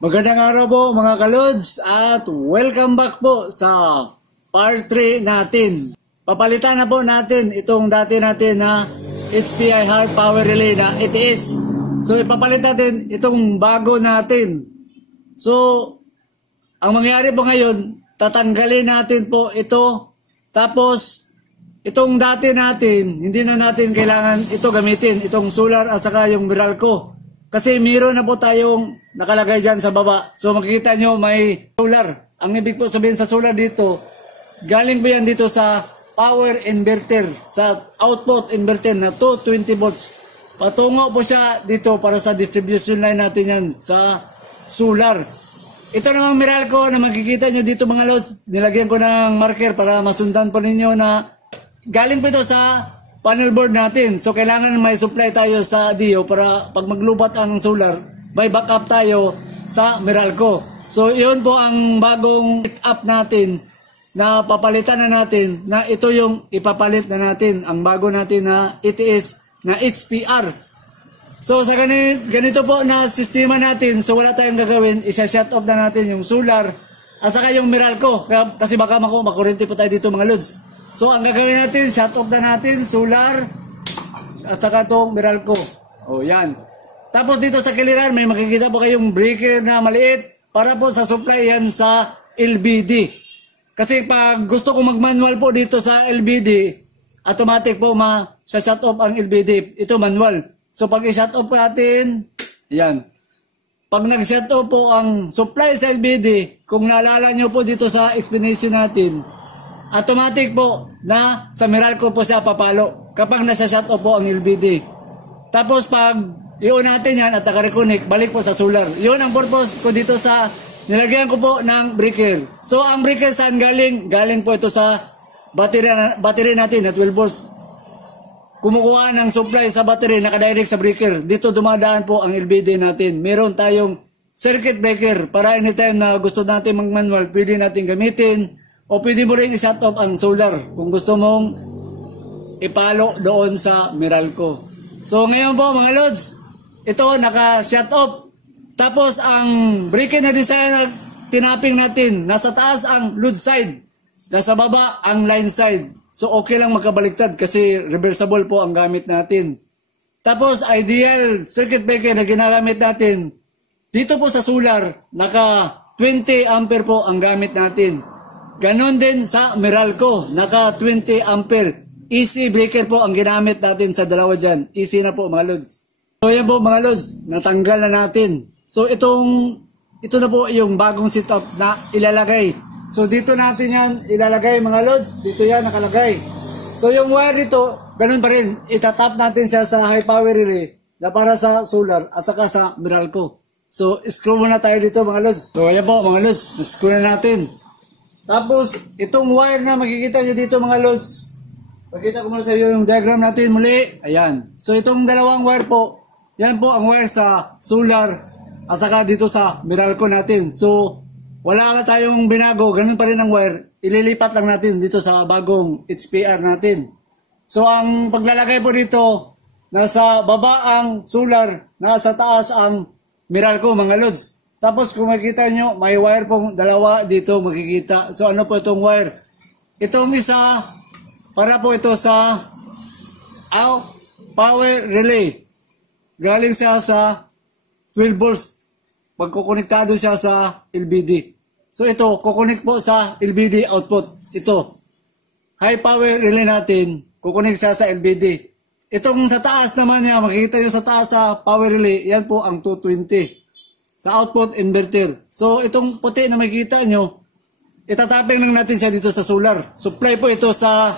Magandang araw po mga kalods at welcome back po sa part 3 natin. Papalitan na po natin itong dati natin na HPI Hard Power Relay na ETS. So ipapalit natin itong bago natin. So ang mangyayari po ngayon, tatanggalin natin po ito. Tapos itong dati natin, hindi na natin kailangan ito gamitin, itong solar at saka yung Meralco. Kasi meron na po tayong nakalagay dyan sa baba. So makikita nyo may solar. Ang ibig po sabihin sa solar dito, galing po yan dito sa power inverter, sa output inverter na 220 volts. Patungo po siya dito para sa distribution line natin yan sa solar. Ito namang Meralco na makikita nyo dito mga lods, nilagyan ko ng marker para masundan po ninyo na galing po ito sa panel board natin. So kailangan may supply tayo sa DIO para pag maglubat ang solar, may backup tayo sa Meralco. So yun po ang bagong up natin na papalitan na natin, na ito yung ipapalit na natin, ang bago natin na ETS na HPR. So sa ganito po na sistema natin, so wala tayong gagawin, isa-shut off na natin yung solar at saka yung Meralco, kasi baka makurente po tayo dito mga lods. So ang gagawin natin, shut off na natin solar at saka itong Meralco. O yan. Tapos dito sa kiliran may makikita po kayong breaker na maliit para po sa supply yan sa LBD. Kasi pag gusto ko mag-manual po dito sa LBD, automatic po shut off ang LBD. Ito manual. So pag i-shut off natin, yan. Pag nag-shut off po ang supply sa LBD, kung naalala nyo po dito sa explanation natin, automatic po na sa Meralco po siya papalo kapag nasa shut off po ang LBD. Tapos pag i-on natin yan at naka-reconnect, balik po sa solar. Yun ang purpose ko dito sa nilagyan ko po ng breaker. So ang breaker saan galing? Galing po ito sa battery natin na 12 volts. Kumukuha ng supply sa battery, nakadirect sa breaker. Dito dumadaan po ang LBD natin. Meron tayong circuit breaker para anytime na gusto natin mag-manual, pwede natin gamitin. O pwede mo rin i-shut off ang solar kung gusto mong ipalo doon sa Meralco. So ngayon po mga lods, ito naka-shut off. Tapos ang breaker na design na tinapping natin, nasa taas ang load side, nasa baba ang line side. So okay lang magkabaliktad kasi reversible po ang gamit natin. Tapos ideal circuit breaker na ginagamit natin, dito po sa solar, naka 20 ampere po ang gamit natin. Ganon din sa Meralco, naka 20 ampere. AC breaker po ang ginamit natin sa dalawa dyan. AC na po mga lods. So yan po mga lods, natanggal na natin. So ito na po yung bagong setup na ilalagay. So dito natin yan ilalagay mga lods. Dito yan nakalagay. So yung wire dito, ganon pa rin. Itatap natin siya sa high power relay na para sa solar at saka sa Meralco. So screw muna tayo dito mga lods. So yan po mga lods, screw na natin. Tapos, itong wire na makikita nyo dito mga lods. Pakita ko muna sa iyo yung diagram natin muli. Ayan. So, itong dalawang wire po, yan po ang wire sa solar at saka dito sa Meralco natin. So, wala na tayong binago. Ganun pa rin ang wire. Ililipat lang natin dito sa bagong HPR natin. So, ang paglalagay po dito, nasa baba ang solar, nasa taas ang Meralco mga lods. Tapos kung makikita nyo, may wire pong dalawa dito makikita. So ano po itong wire? Itong isa, para po ito sa power relay. Galing siya sa 12 volts. Pagkukonektado siya sa LBD. So ito, kukonek po sa LBD output. Ito, high power relay natin, kukonek siya sa LBD. Itong sa taas naman niya, makikita nyo sa taas sa power relay, yan po ang 220. Sa output inverter. So itong puti na makikita nyo, itataping lang natin siya dito sa solar. Supply po ito sa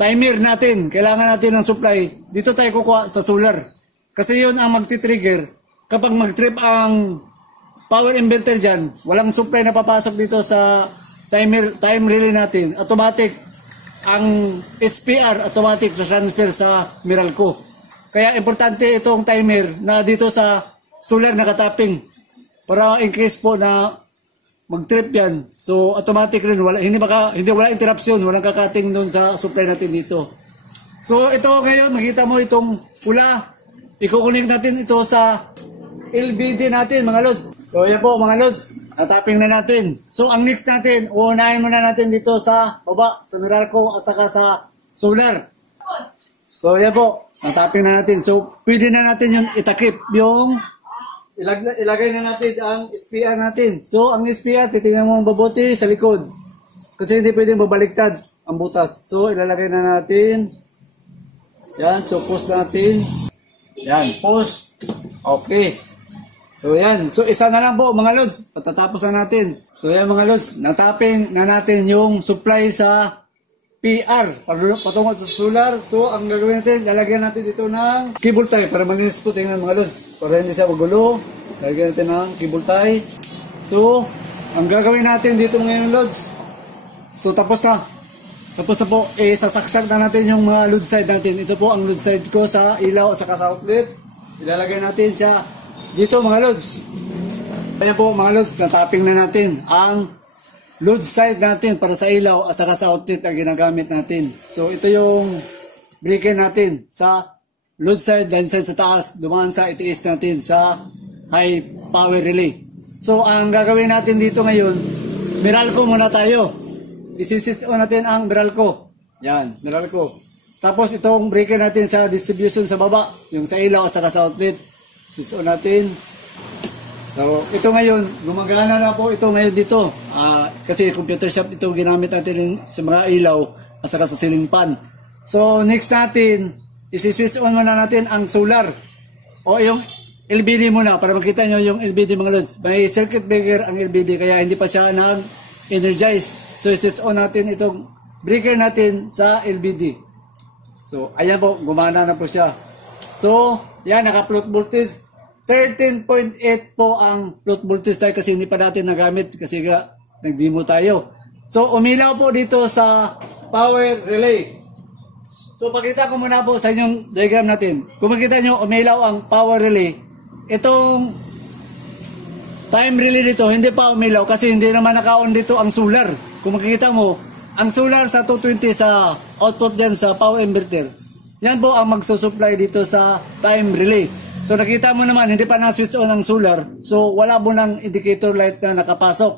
timer natin. Kailangan natin ng supply. Dito tayo kukuha sa solar. Kasi yun ang magti-trigger. Kapag mag-trip ang power inverter dyan, walang supply na papasok dito sa time relay natin. Automatic ang HPR, automatic transfer sa Meralco. Kaya importante itong timer na dito sa solar nakatapping para in case po na mag-trip yan. So automatic rin, hindi wala interruption, walang kakating doon sa supply natin dito. So ito ngayon, makita mo itong pula. Iko-connect natin ito sa LBD natin mga lods. So yan po mga lods, nataping na natin. So ang next natin, uunahin muna natin dito sa baba, sa Meralco at saka sa solar. So yan po, nataping na natin. So pwede na natin yung itakip, yung ilagay na natin ang SPR natin. So ang SPR, titingnan mo ang babote sa likod. Kasi hindi pwedeng babaliktad ang butas. So ilalagay na natin. Yan, so post natin. Yan, post. Okay. So yan, so isa na lang po mga lods, patatapos na natin. So yan mga lods, nataping na natin yung supply sa PR, patungo sa solar. So ang gagawin natin, lalagyan natin dito ng cable tie para malinis po tingnan mga lods. Para hindi siya magulo, lalagyan natin ng cable tie. So, ang gagawin natin dito ngayon lods, so tapos na. Tapos na po, sasaksak na natin yung mga load side natin. Ito po ang load side ko sa ilaw at saka sa outlet. Ilalagay natin siya dito mga loads. Kaya po mga loads, nataping na natin ang load side natin para sa ilaw at saka sa outlet ang ginagamit natin. So ito yung breaker natin sa load side, line side sa taas, dumaan sa itiis natin sa high power relay. So ang gagawin natin dito ngayon, Meralco muna tayo. Isi-switch on natin ang Meralco. Yan, Meralco. Tapos itong breaker natin sa distribution sa baba, yung sa ilaw at saka sa outlet. Switch on natin. So, ito ngayon, gumagana na po ito ngayon dito. Kasi computer shop ito ginamit natin sa mga ilaw at saka sa ceiling fan. So, next natin, isi-switch on muna natin ang solar. O yung LBD muna para makita nyo yung LBD mga lods. May circuit breaker ang LBD kaya hindi pa siya nag-energize. So, isi-switch on natin itong breaker natin sa LBD. So, ayan po, gumana na po siya. So, yan, naka-float voltage. 13.8 po ang float voltage tayo kasi hindi pa natin nagamit kasi nag-demo tayo. So, umilaw po dito sa power relay. So, pakita ko muna po sa inyong diagram natin. Kung makita nyo, umilaw ang power relay. Itong time relay dito, hindi pa umilaw kasi hindi naman naka-on dito ang solar. Kung makikita mo, ang solar sa 220 sa output dyan sa power inverter. Yan po ang magsusupply dito sa time relay. So nakita mo naman, hindi pa na-switch on ang solar. So wala mo ng indicator light na nakapasok.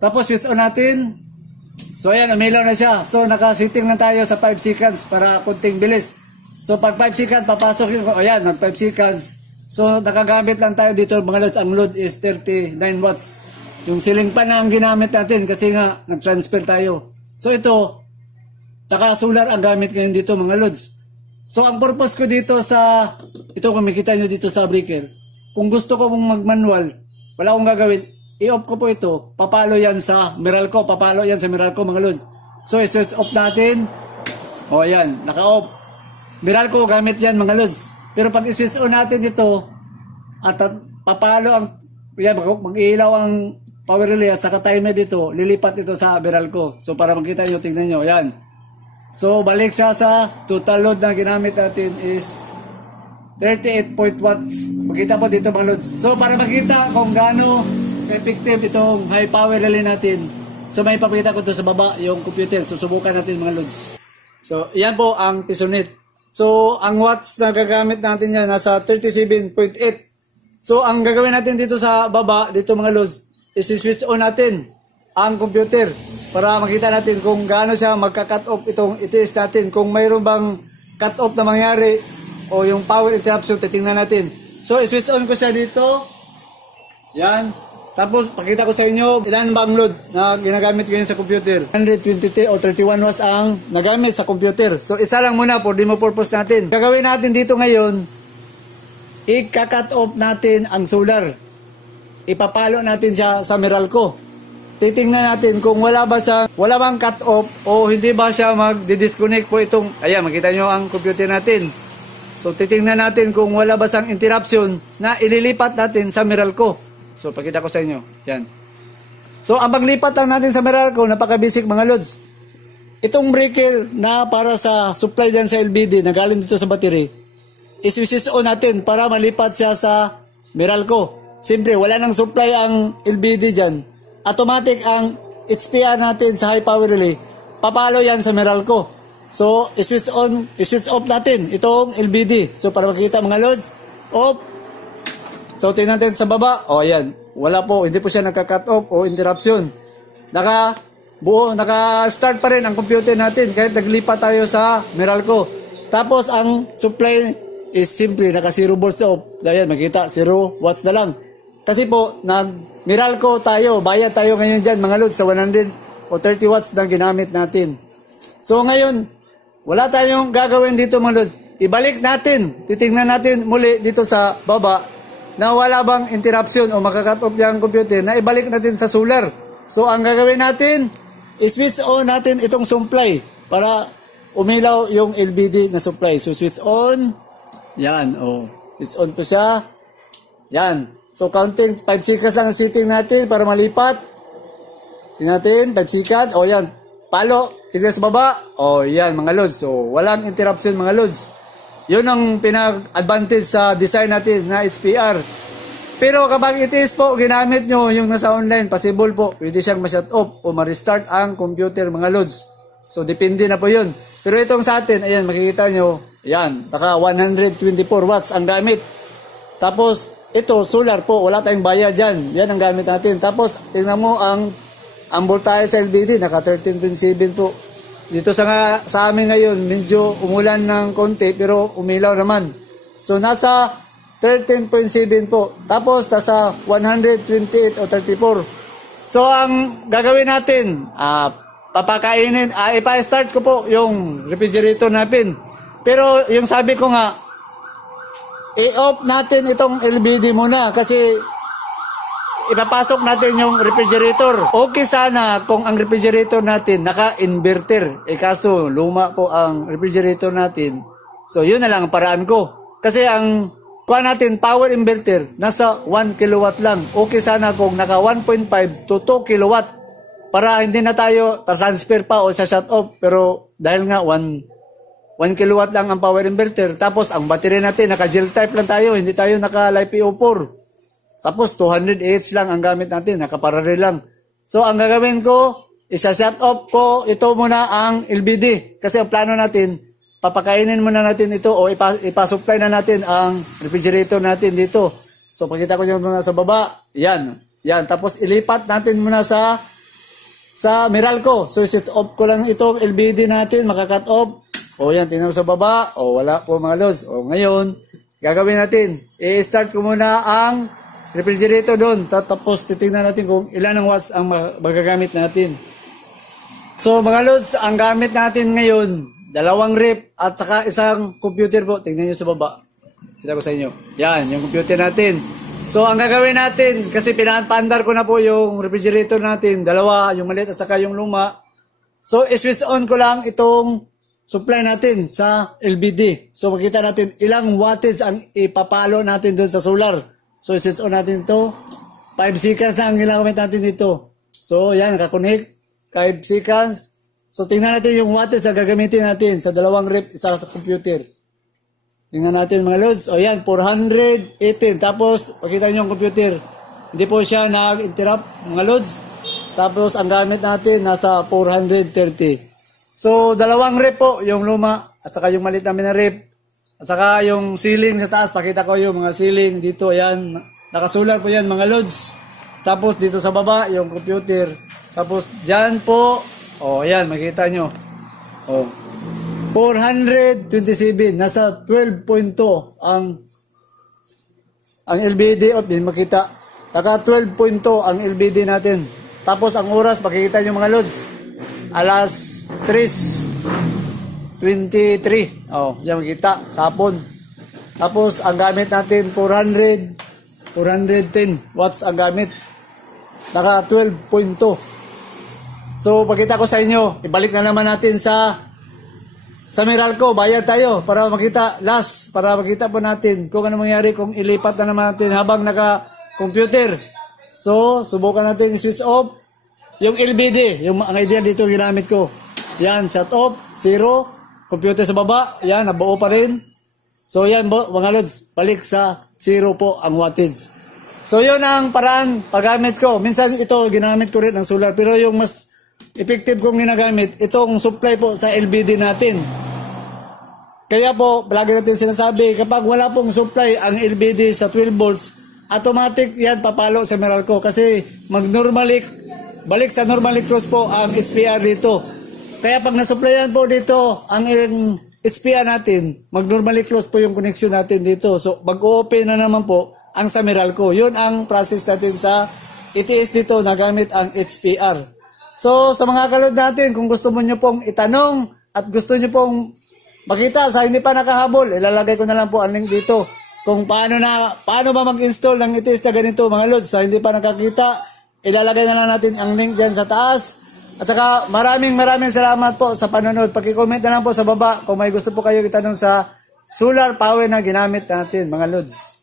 Tapos switch on natin. So ayan, umilaw na siya. So naka-setting na tayo sa 5 seconds para kunting bilis. So pag 5 seconds, papasok yung, ayan, nag 5 seconds. So nakagamit lang tayo dito mga loads. Ang load is 39 watts. Yung ceiling fan na ang ginamit natin kasi nga nag-transfer tayo. So ito, saka solar ang gamit ngayon dito mga loads. So, ang purpose ko dito sa, ito kung makikita nyo dito sa breaker, kung gusto ko mong mag-manual, wala akong gagawin, i-off ko po ito, papalo yan sa Meralco, papalo yan sa Meralco mga lods. So, i-switch off natin, o yan, naka-off. Meralco, gamit yan mga lods. Pero pag i-switch on natin ito, at papalo ang, yan, mag-iilaw ang power relay, at saka timer dito, lilipat ito sa Meralco. So, para makita nyo, tingnan nyo, yan. So, balik siya sa total load na ginamit natin is 38 watts. Makita po dito mga loads. So, para makita kung gaano effective itong high power relay natin. So, may papakita ko ito sa baba, yung computer. So, subukan natin mga loads. So, yan po ang pisonet. So, ang watts na gagamit natin yan, nasa 37.8. So, ang gagawin natin dito sa baba, dito mga loads, is switch on natin ang computer para makita natin kung gaano siya magka-cut off itong itiis natin. Kung mayroon bang cut off na mangyari o yung power interruption, titingnan natin. So, switch on ko siya dito. Yan. Tapos, pakita ko sa inyo ilan ba ang load na ginagamit ngayon sa computer. 120 o 31 watts ang nagamit sa computer. So, isa lang muna for demo purpose natin. Gagawin natin dito ngayon, i-cut off natin ang solar. Ipapalo natin siya sa Meralco. Titingnan natin kung wala bang cut off o hindi ba siya mag-disconnect po itong, ayan, makita nyo ang computer natin. So, titingnan natin kung wala ba siyang interruption na ililipat natin sa Meralco. So, pakita ko sa inyo. Yan. So, ang paglipat lang natin sa Meralco, napaka-basic mga loads. Itong breaker na para sa supply dyan sa LBD na galing dito sa battery, is-switch on natin para malipat siya sa Meralco. Siyempre, wala nang supply ang LBD dyan. Automatic ang HPR natin sa high power relay, papalo yan sa Meralco. So, i-switch off natin itong LBD. So, para makita mga loads, off. So, tingnan natin sa baba. O, ayan. wala po, hindi po siya nagka-cut off o interruption. Naka-start pa rin ang computer natin kahit naglipat tayo sa Meralco. Tapos ang supply is simple, naka 0 volts na off. Dahil makita, 0 watts na lang. Kasi po, Meralco tayo, bayad tayo ngayon dyan mga lods sa 100 o 30 watts na ginamit natin. So ngayon, wala tayong gagawin dito mga lods. Ibalik natin, titingnan natin muli dito sa baba na wala bang interruption o makakat off yung computer na ibalik natin sa solar. So ang gagawin natin, switch on natin itong supply para umilaw yung LBD na supply. So switch on, yan, switch on po siya, yan. So counting 5 seconds lang ang setting natin para malipat. Tingnan natin, 5 seconds, yan, palo, tignan sa baba, yan mga lods. So walang interruption mga lods. Yun ang pinag-advantage sa design natin na HPR. Pero kapag itis po, ginamit nyo yung nasa online, possible po, pwede siyang ma-shut off o ma-restart ang computer mga lods. So, depende na po yun. Pero itong sa atin, ayan, makikita nyo, ayan, naka 124 watts ang gamit. Tapos, ito, solar po, wala tayong bayad dyan. Yan ang gamit natin. Tapos, tingnan mo ang voltage sa LBD, naka 13.7 po. Dito sa amin ngayon, medyo umulan ng konti pero umilaw naman. So nasa 13.7 po. Tapos nasa 128 o 34. So ang gagawin natin, papakainin, ipa-start ko po yung refrigerator natin. Pero yung sabi ko nga, i-off natin itong LBD muna kasi ipapasok natin yung refrigerator. Okay sana kung ang refrigerator natin naka-inverter. Kaso luma po ang refrigerator natin. So yun na lang ang paraan ko. Kasi ang kuha natin power inverter nasa 1 kilowatt lang. Okay sana kung naka 1.5 to 2 kilowatt para hindi na tayo transfer pa o sa shut off. Pero dahil nga 1 kilowatt lang ang power inverter. Tapos ang battery natin naka gel type lang tayo. Hindi tayo naka LiPo4. Tapos 200 AH lang ang gamit natin, nakaparallel lang. So ang gagawin ko, isa-shut off ko ito muna ang LBD. Kasi ang plano natin, papakainin muna natin ito o ipasupply na natin ang refrigerator natin dito. So pakita ko nyo muna sa baba, yan. Tapos ilipat natin muna sa Meralco. So set off ko lang itong LBD natin, makakat off. Yan, tingnan mo sa baba. Wala po mga lods. Ngayon, gagawin natin, i-start ko muna ang refrigerator doon. Tapos titingnan natin kung ilan ang watts ang magagamit natin. So mga lods, ang gamit natin ngayon, 2 rep at saka isang computer po. Tingnan nyo sa baba. Kita ko sa inyo. Yan, yung computer natin. So ang gagawin natin, kasi pinaandar ko na po yung refrigerator natin. 2, yung maliit at saka yung luma. So switch on ko lang itong supply natin sa LBD. So makita natin ilang wattage ang ipapalo natin doon sa solar. So, switch on natin ito. 5 seconds na ang ginamit natin dito. So, yan, nakakonect. 5 seconds. So, tingnan natin yung wattage na gagamitin natin sa 2 rep, isa sa computer. Tingnan natin mga lods. Yan, 418. Tapos, pakita nyo yung computer. Hindi po siya nag-interrupt mga lods. Tapos, ang gamit natin nasa 430. So, 2 rep po, yung luma, at saka yung maliit namin na rep. At saka yung ceiling sa taas, pakita ko yung mga ceiling dito, ayan, nakasular po yan mga lods. Tapos dito sa baba, yung computer. Tapos dyan po, ayan, makita nyo. 427, nasa 12.2 ang LBD, din makita. Taka 12.2 ang LBD natin. Tapos ang oras, makikita nyo mga lods, alas 3:23. Yan makita, sapon. Tapos ang gamit natin 410 watts ang gamit. Naka 12.2. So pakita ko sa inyo, ibalik na naman natin sa Meralco, bayad tayo para makita para makita po natin kung ano mangyari kung ilipat na naman natin habang naka-computer. So subukan natin i-switch off yung LBD, yung ang idea dito ginamit ko. Yan, shut off, 0. Computer sa baba, yan, nabuo pa rin. So yan mga lods, balik sa 0 po ang wattage. So yun ang paraan paggamit ko. Minsan ito ginamit ko rin ng solar, pero yung mas effective kong ginagamit, itong supply po sa LBD natin. Kaya po, lagi natin sinasabi, kapag wala pong supply ang LBD sa 12 volts, automatic yan papalo sa Meralco kasi balik sa normally close po ang SPR dito. Kaya pag nasupplyan po dito ang SPR natin, mag-normally close po yung connection natin dito. So mag-open na naman po ang sa Meralco. Yun ang process natin sa ETS dito na gamit ang HPR. So sa mga kalod natin, kung gusto mo nyo pong itanong at gusto nyo pong makita sa hindi pa nakahabol, ilalagay ko na lang po ang link dito. Kung paano ba mag-install ng ETS na ganito mga lods. Sa hindi pa nakakita, ilalagay na lang natin ang link dyan sa taas. At saka maraming salamat po sa panonood. Paki-comment na lang po sa baba kung may gusto po kayo itanong sa solar power na ginamit natin mga lods.